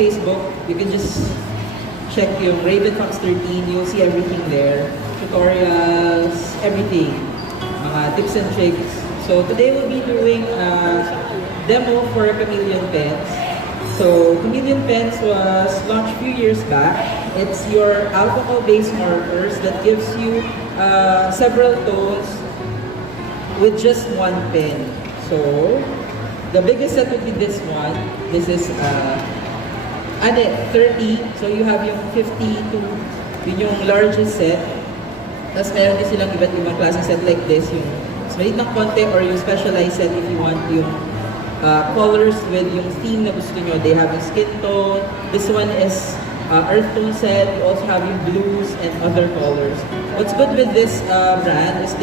Facebook, you can just check yung Raven Fox 13. You'll see everything there. Tutorials, everything. Mga tips and tricks. So today we'll be doing a demo for Chameleon Pens. So Chameleon Pens was launched a few years back. It's your alcohol-based markers that gives you several tones with just one pen. So the biggest set would be this one. This is 30. So you have yung 52, yun yung largest set. Tapos meron din silang iba't ibang klaseng set like this, yung mas maliit ng konti or yung specialized set if you want yung colors with yung theme na gusto nyo. They have yung skin tone. This one is earth tone set. You also have yung blues and other colors. What's good with this brand is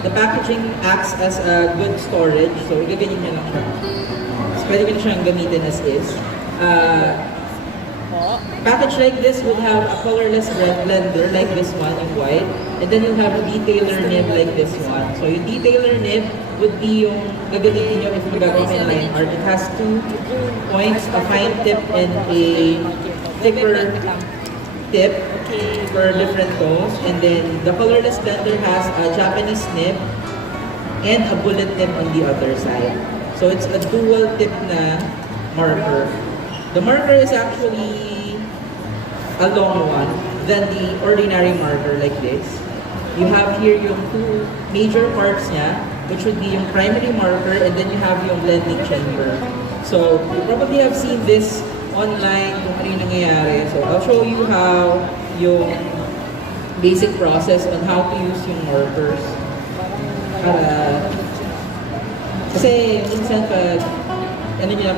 the packaging acts as a good storage. So igaganyan nyo lang siya. So pwede nyo na siyang gamitin as is. Package like this would have a colorless blender like this one in white, and then you'll have a detailer nib like this one. So yung detailer nib would be yung gagamitin nyo if you're gagawin line art. It has 2 points, a fine tip and a thicker tip for different tones. And then the colorless blender has a Japanese nib and a bullet nib on the other side. So it's a dual tip na marker. The marker is actually a long one than the ordinary marker like this. You have here yung 2 major parts niya, which would be yung primary marker, and then you have yung blending chamber. So you probably have seen this online kung ano yung nangyayari. So I'll show you how yung basic process on how to use yung markers. Kasi minsan pag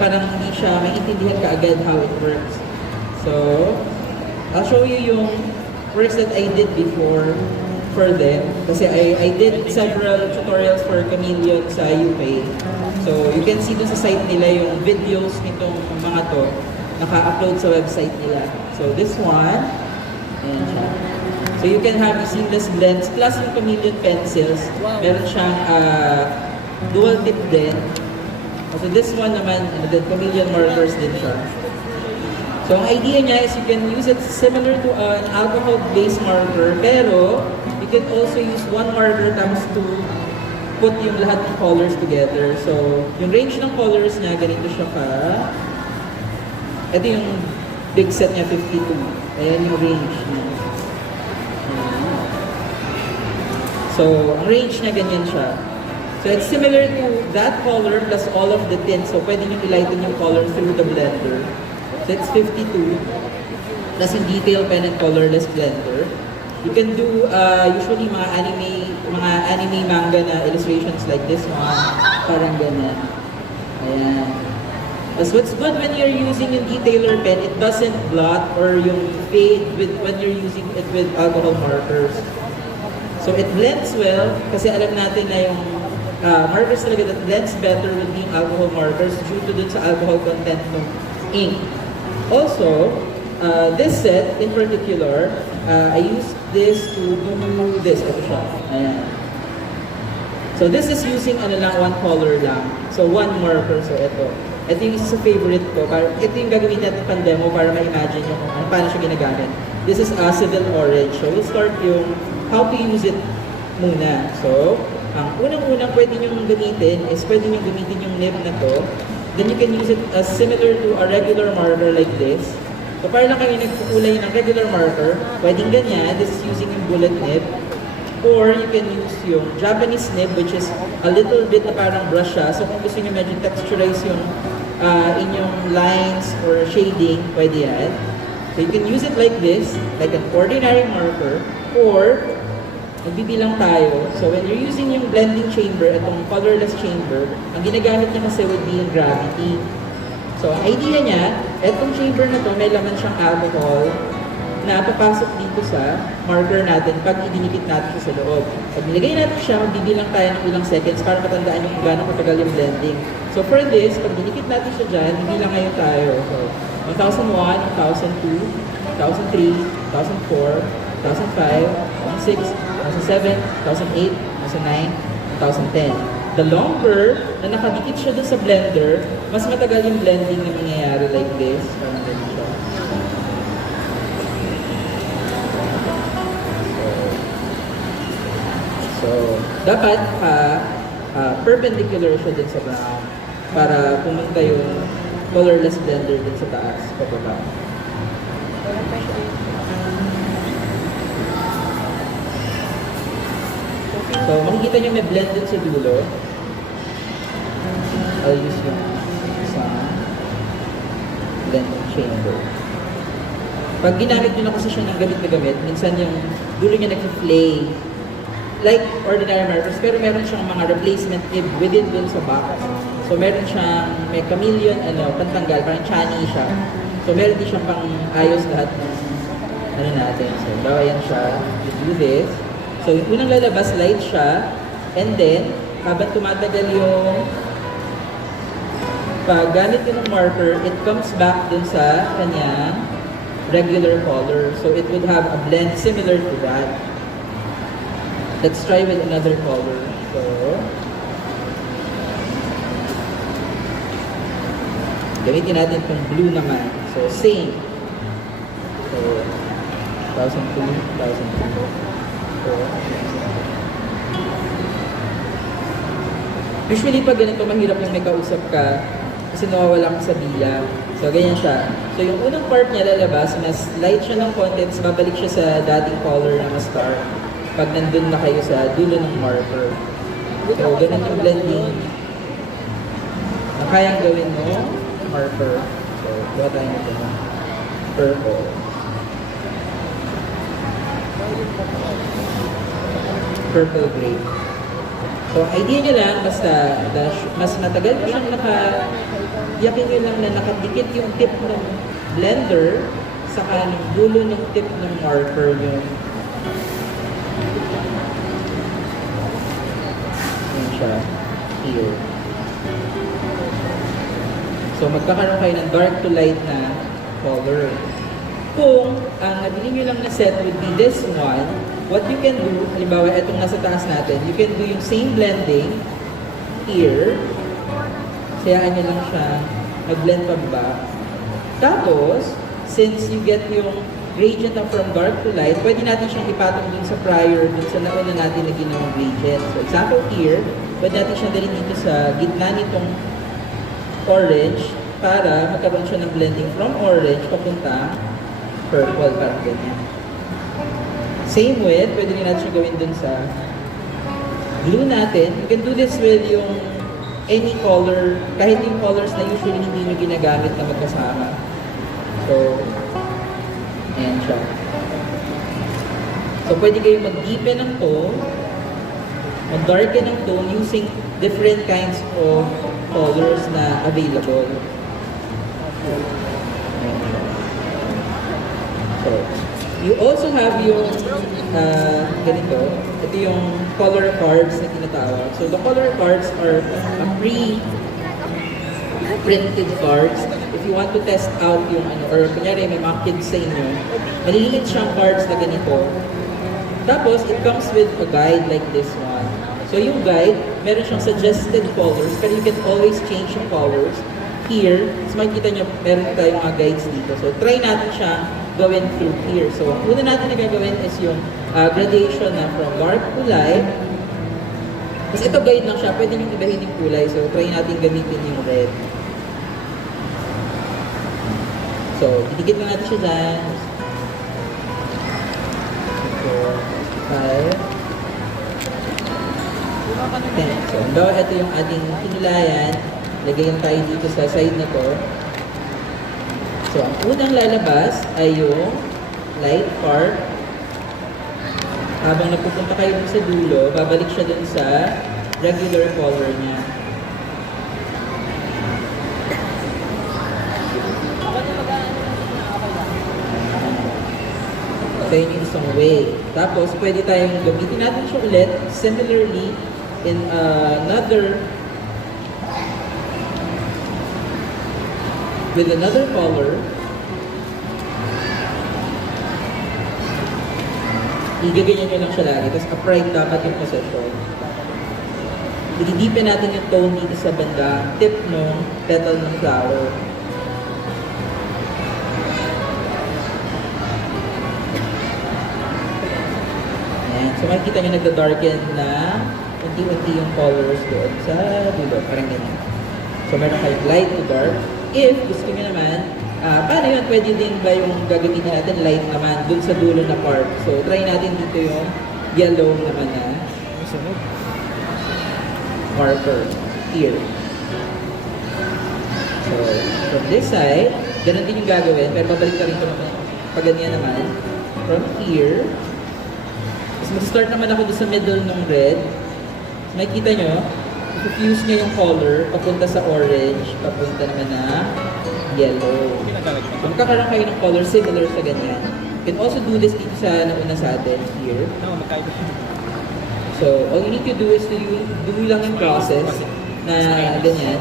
parang hindi siya maintindihan kaagad how it works. So I'll show you yung works that I did before for them. Kasi I did several tutorials for Chameleon sa UK. So you can see dun sa site nila yung videos nitong mga to. Naka-upload sa website nila. So this one, ayan siya. So you can have seamless blends plus yung Chameleon pencils. Meron siyang dual tip din. So this one naman, the Chameleon markers din siya. So ang idea niya is you can use it similar to an alcohol-based marker, pero you can also use one marker tapos to put yung lahat ng colors together. So yung range ng colors niya, ganito siya ka. Ito yung big set niya, 52. Ayan yung range niya. So ang range niya, ganyan siya. So it's similar to that color plus all of the tints. So pwede nyo i-lighten yung color through the blender. So it's 52. Plus yung detail pen and colorless blender. You can do usually mga anime manga na illustrations like this one. Parang ganun. Ayan. Plus what's good when you're using yung detailer pen, it doesn't blot or yung fade when you're using it with alcohol markers. So it blends well kasi alam natin na yung markers talaga that blends better with yung alcohol markers due to dun sa alcohol content ng ink. Also, this set in particular, I used this to do this. Ito siya. Ayan. So this is using one color lang. So one marker. So ito. Ito yung isa sa favorite ko. Ito yung gagawin natin pang-demo para ma-imagine nyo kung paano siya ginagamit. This is civil orange. So we'll start yung how to use it muna. So, ang unang-unang pwede nyo gamitin is pwede nyo gamitin yung nib na to. Then you can use it as similar to a regular marker like this. So para lang kayo nagkukulay ng regular marker, pwedeng ganyan. This is using yung bullet nib. Or you can use yung Japanese nib, which is a little bit na parang brush siya. So kung gusto nyo medyo texturize yung inyong lines or shading, pwede yan. So you can use it like this, like an ordinary marker, or magbibilang tayo. So when you're using yung blending chamber, itong colorless chamber, ang ginagamit niya kasi would be yung gravity. So ang idea niya, itong chamber na to, may laman siyang alcohol na papasok dito sa marker natin pag idinikit natin siya sa loob. Pag nilagay natin siya, magbibilang tayo ng ilang seconds para matandaan yung gano'ng katagal yung blending. So for this, pag dinikit natin siya dyan, bibilang ngayon tayo. So 1001, 1002, 1003, 1004, 2005, 2006, 2007, 2008, 2009, 2010. The longer na nakadikit siya dun sa blender, mas matagal yung blending na mangyayari like this. Parang ganun siya. dapat perpendicular siya dun sa brown para pumunta yung colorless blender dun sa taas, pababa. So, makikita nyo may blend dun sa dulo. I'll use yung isang blending chamber. Pag ginamit nyo na kasi siya ng gamit na gamit, minsan yung dulo niya nag-flay. Like ordinary markers, pero meron siyang mga replacement tip within dun sa box. So meron siyang, may chameleon, pantanggal, parang chani siya. So meron din siyang pang ayos lahat ng natin. So bawa yan siya, you do this. So yung unang lalabas, light siya, and then, habang tumatagal yung pag gamit yun ng marker, it comes back dun sa kanyang regular color. So it would have a blend similar to that. Let's try with another color. So, gamitin natin itong blue naman. So, same. So, 1002, 1002. So, usually pag ganito, mahirap yung may kausap ka kasi nawawala ka sa bilang. So, ganyan siya. So, yung unang part niya lalabas, mas light siya ng contents, babalik siya sa dating color na mas dark pag nandun na kayo sa dulo ng marker. So, ganun yung blending na kayang gawin mo, marker. So, gawa tayo nito ng purple. Purple grape. So, ang idea nyo lang, basta mas matagal mo siyang yakin nyo lang na nakadikit yung tip ng blender sa kanang dulo ng tip ng marker nyo. Yan siya. Here. So, magkakaroon kayo ng dark to light na color. Kung ang nabili nyo lang na set would be this one, what you can do, halimbawa, itong nasa taas natin, you can do yung same blending here. Sayaan nyo lang siya, mag-blend pababa. Tapos, since you get yung gradient na from dark to light, pwede natin siyang ipatong dun sa prior, dun sa nauna natin na ginawang gradient. So, example here, pwede natin siya dalhin dito sa gitna nitong orange para magkaroon siya ng blending from orange papunta purple, parang ganyan. Same with, pwede rin natin siya gawin dun sa blue natin. You can do this with yung any color, kahit yung colors na usually hindi nyo ginagamit na magkasama. So, ayan siya. So, pwede kayo mag-deepen ng tone, mag-darken ng tone using different kinds of colors na available. So, you also have yung ganito. Ito yung color cards na tinatawag. So, the color cards are pre-printed cards. If you want to test out yung or kunyari may mga kids sa inyo, maliliit siyang cards na ganito. Tapos, it comes with a guide like this one. So, yung guide, meron siyang suggested colors, pero you can always change yung colors. Here, so makikita nyo, meron tayong mga guides dito. So, try natin siya gawin through here. So, ang una natin na gagawin is yung gradation na from dark to light. Kasi ito guide lang siya, pwede nyo ibahin yung kulay. So, try natin gamitin yung red. So, didikit lang natin siya dyan. 4, 5, 10. So, ito yung ating pinulayan. Lagayan tayo dito sa side na to. So, ang unang lalabas ay yung light part. Habang nagpupunta kayo sa dulo, babalik siya dun sa regular color niya. Ito yung isang way. Tapos, pwede tayong gamitin natin siya ulit. Similarly, in with another color, igaganyan nyo lang siya lagi. Tapos upright dapat yung position. I-deepen natin yung tone dito sa banda, tip ng petal ng flower. Ayan. So makikita nyo nagda-darken na unti-unti yung colors doon sa dulo, parang ganyan. So, meron kayong light to dark. If gusto nyo naman, paano yun? Pwede din ba yung gagamitin natin light naman doon sa dulo na part. So, try natin dito yung yellow naman na marker here. So, from this side, ganun din yung gagawin, pero babalik ka rin ito naman pag ganyan naman. From here, tapos mag-start naman ako doon sa middle ng red. So, makikita nyo, fuse niya yung color, papunta sa orange, papunta naman na yellow. So, magkakaroon kayo ng color similar sa ganyan. You can also do this dito sa nauna sa atin, here. So, all you need to do is to do lang yung process na ganyan.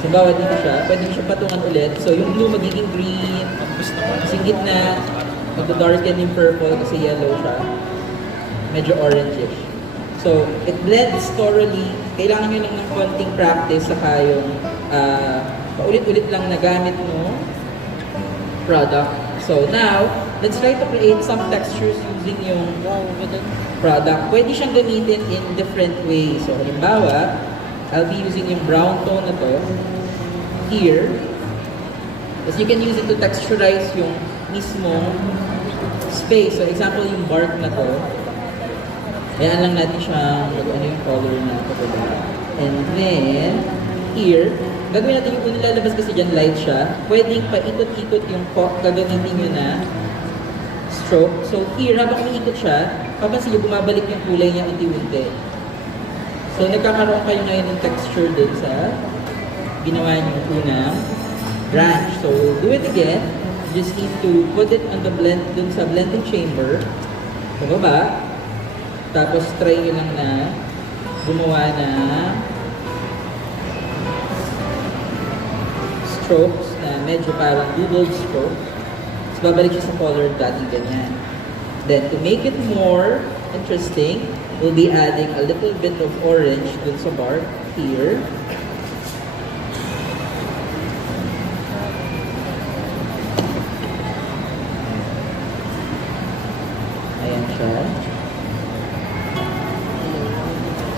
So, bawat dito siya, pwede siya patungan ulit. So, yung blue magiging green, kasi gitna, mag-darken yung purple kasi yellow siya. Medyo orange-ish. So, it blends thoroughly. Kailangan nyo lang ng konting practice saka yung paulit-ulit lang na gamit mo product. So, now, let's try to create some textures using yung product. Pwede siyang gamitin in different ways. So, halimbawa, I'll be using yung brown tone na to here. As you can use it to texturize yung mismong space. So, example, yung bark na to. Ayan lang natin siyang ano yung color na ito. And then, here, gagawin natin yung lalabas kasi dyan light siya. Pwedeng paikot-ikot yung gagamitin nyo na stroke. So, here, habang umiikot siya, papansin nyo, bumabalik yung kulay niya unti-unti. So, nagkakaroon kayo ngayon ng texture din sa ginawa nyo unang branch. So, do it again. You just need to put it on the blend, dun sa blending chamber. So, baba. Tapos, try nyo lang na gumawa na strokes na medyo parang doodled stroke. So, babalik siya sa color dating ganyan. Then, to make it more interesting, we'll be adding a little bit of orange dun sa bark here. Ayan siya.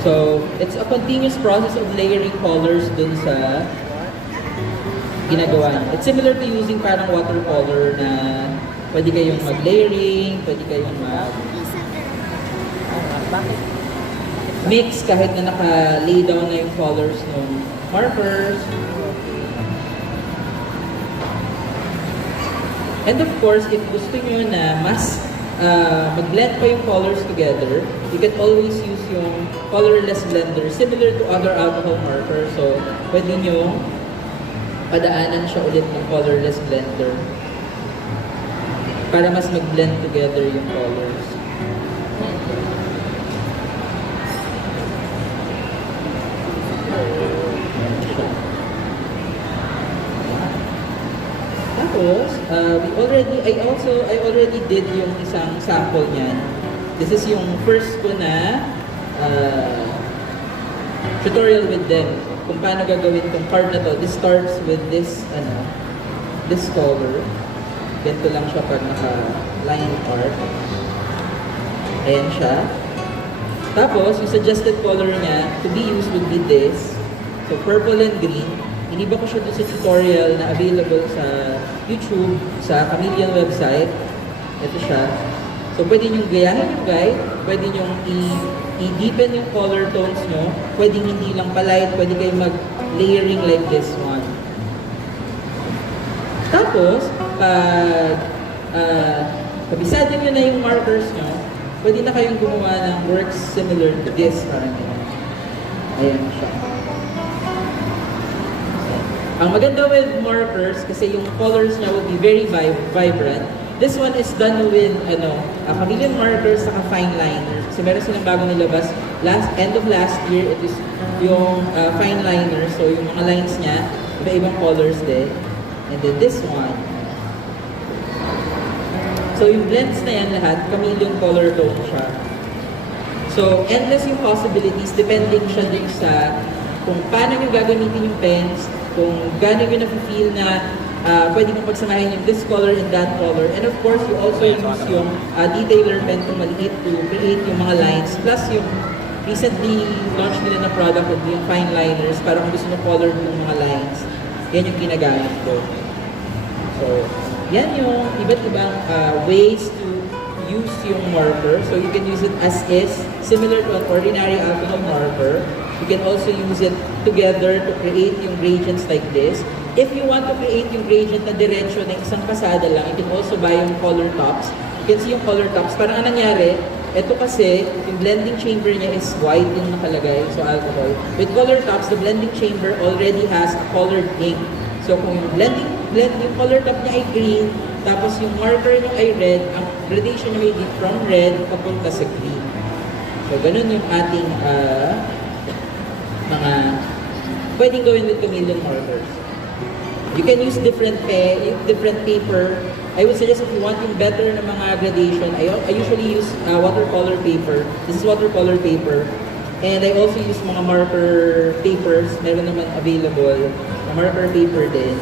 So, it's a continuous process of layering colors dun sa ginagawa niyo. It's similar to using parang watercolor na pwede kayong mag-layering, pwede kayong mix kahit na naka-lay down na yung colors ng markers. And of course, if gusto nyo na mas mag-blend pa yung colors together, you can always use yung colorless blender similar to other alcohol markers. So, pwede nyo padaanan siya ulit ng colorless blender para mas mag-blend together yung colors. Tapos, I already did yung isang sample niyan. This is yung first ko na tutorial with them kung paano gagawin tong card na to. This starts with this this color. Ganito lang siya pag naka-line art. Ayan siya. Tapos, yung suggested color niya to be used would be this. So, purple and green. Iniba ko siya doon sa tutorial na available sa YouTube, sa Chameleon website. Ito siya. So, pwede nyo gayahin yung guide. Pwede nyo i-deepen yung color tones nyo. Pwede hindi lang palight. Pwede kayo mag-layering like this one. Tapos, pag kabisado nyo na yung markers nyo, pwede na kayong gumawa ng works similar to this. Parang yun. Ayan siya. Ang maganda with markers, kasi yung colors niya will be very vibrant. This one is done with Chameleon markers saka fine liners. Kasi meron silang bagong nilabas. End of last year, it is yung fine liners. So yung mga lines niya, iba-ibang colors din. And then this one. So yung blends na yan lahat, chameleon color tone siya. So endless yung possibilities, depending siya din sa kung paano nyo gagamitin yung pens, kung gano'n nyo na-feel na pwede mong pagsamahin yung this color and that color. And of course, you also use yung detailer pen kung maliit to create yung mga lines, plus yung recently launched nila na product yung fine liners para kung gusto mo color yung mga lines, yan yung ginagamit ko. So, yan yung iba't ibang ways to use yung marker. So you can use it as is, similar to an ordinary alcohol marker. You can also use it together to create yung gradients like this. If you want to create yung gradient na diretso na isang pasada lang, you can also buy yung color tops. You can see yung color tops. Parang ang nangyari, ito kasi, yung blending chamber niya is white yung nakalagay, so alcohol. With color tops, the blending chamber already has a colored ink. So kung yung yung color top niya ay green, tapos yung marker niya ay red, ang gradation niya may be from red papunta sa green. So ganun yung ating mga pwedeng gawin with chameleon markers. You can use different paper. I would suggest if you want yung better na mga gradation, I usually use watercolor paper. This is watercolor paper. And I also use mga marker papers. Meron naman available na marker paper din.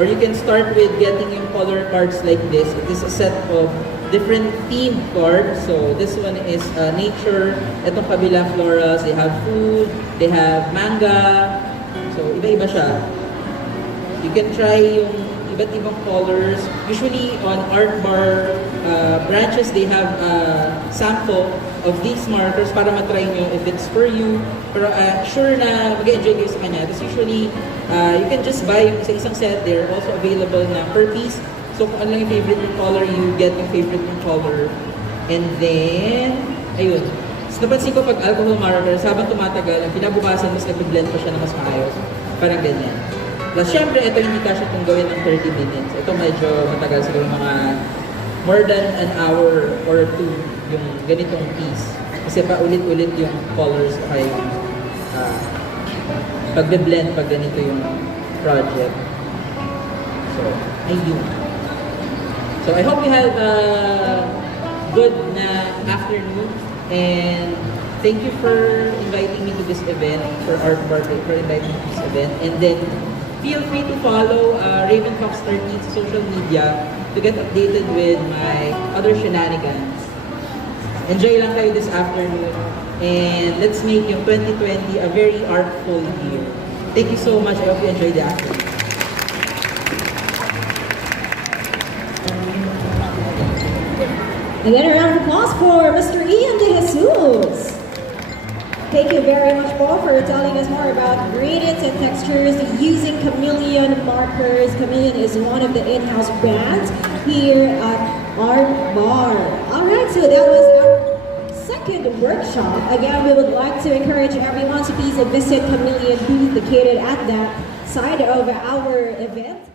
Or you can start with getting yung color cards like this. It is a set of different themed cards. So this one is nature. Itong kabila florals. They have food. They have manga. So iba-iba siya. You can try yung iba't ibang colors. Usually on art bar branches, they have a sample of these markers para matry nyo if it's for you. Pero sure na mag-enjoy kayo sa kanya. Tapos usually, you can just buy yung isang set. They're also available na per piece. So kung ano lang yung favorite yung color, you get yung favorite yung color. And then, ayun. So napansin ko pag alcohol markers, habang tumatagal, ang kinabukasan, mas nag-blend pa siya na mas maayos. Parang ganyan. Plus, syempre, ito hindi kasya kung gawin ng 30 minutes. Ito medyo matagal siguro mga more than an hour or two yung ganitong piece. Kasi paulit-ulit yung colors ay pagbe-blend pag ganito yung project. So, ayun. So, I hope you had a good na afternoon and thank you for inviting me to this event, for Art Bar, for inviting me to this event. And then, feel free to follow RavenFox13 sa social media to get updated with my other shenanigans. Enjoy lang kayo this afternoon and let's make yung 2020 a very artful year. Thank you so much. I hope you enjoyed the afternoon. Again, a round of applause for Mr. Ian De Jesus. Thank you very much, Paul, for telling us more about gradients and textures using Chameleon markers. Chameleon is one of the in-house brands here at Art Bar. Alright, so that was our second workshop. Again, we would like to encourage everyone to please visit Chameleon booth located at that side of our event.